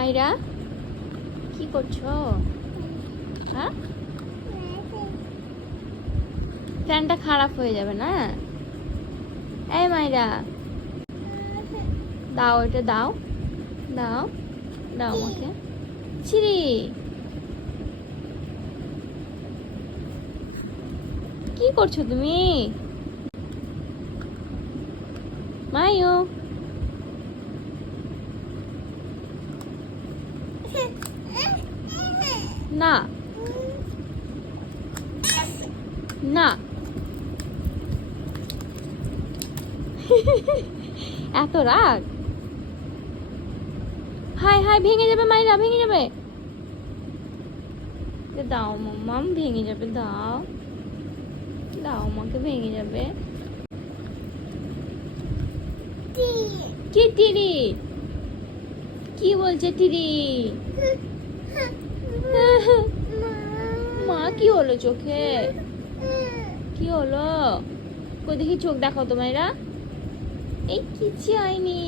মাইরা কি করছো? হ্যাঁ, ফ্যানটা খারাপ হয়ে যাবে না। এই মাইরা, দাও, এটা দাও, দাও, দাও আমাকে। ছিরি, কি করছো তুমি? মায়ু, না না এত রাগ! হাই হাই, ভেঙে যাবে মাইরা, ভেঙে যাবে। দাও মাম্মাম, ভেঙে যাবে, দাও, দাও আমাকে, ভেঙে যাবে। কি টিরি? কি বলছে টিরি? মা, কি হলো চোখে? কি হলো? কই দেখি, চোখ দেখাও তো মাইরা। এই কিছু হয়নি।